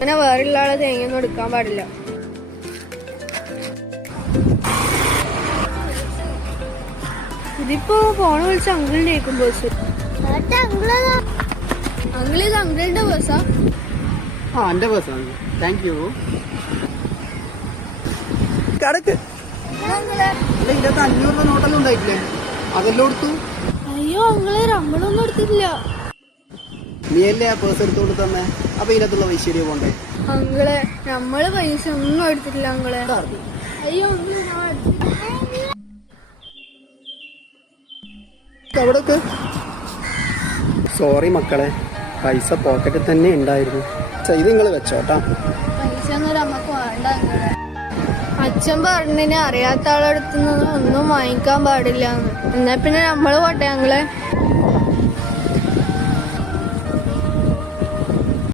അങ്ങനെ വേറെയുള്ള ആളെ തേങ്ങയൊന്നും എടുക്കാൻ പാടില്ല. ഇതിപ്പോ ഫോൺ വിളിച്ച അങ്കിളിന്റെ ആയിരിക്കും ബസ് അങ്കിൾ ഇത് അങ്കിളിന്റെ ബസ്സാ ആ? എന്റെ ബസ്സാണ് താങ്ക് യു കടക്ക്. അല്ല ഇതിനകത്ത് അഞ്ഞൂറ് രൂപ നോട്ടെല്ലാം ഉണ്ടായിട്ടില്ലേ? അതെല്ലാം കൊടുത്തു അയ്യോ അങ്കിൾ നമ്മളൊന്നും എടുത്തിട്ടില്ല. നീ അല്ലേ ആ പേഴ്സ് എടുത്തോണ്ട് തന്നെ? അപ്പൊ ഇതിനകത്തുള്ള പൈശ്ശേരി പോണ്ടേ? അങ്കിളെ നമ്മൾ പൈസ ഒന്നും എടുത്തിട്ടില്ല അങ്ങളെ അയ്യോ ഒന്നും എടുത്തിട്ടില്ല. സോറി മക്കളെ പൈസ പോക്കറ്റിൽ തന്നെ ഉണ്ടായിരുന്നു ഇത് നിങ്ങൾ വെച്ചോട്ടാ. പൈസ നമുക്ക് വേണ്ട അച്ഛൻ പറഞ്ഞിന് അറിയാത്ത ആളെടുത്തുനിന്ന് ഒന്നും വാങ്ങിക്കാൻ പാടില്ല എന്നാ. പിന്നെ നമ്മൾ പോട്ടെ അങ്ങളെ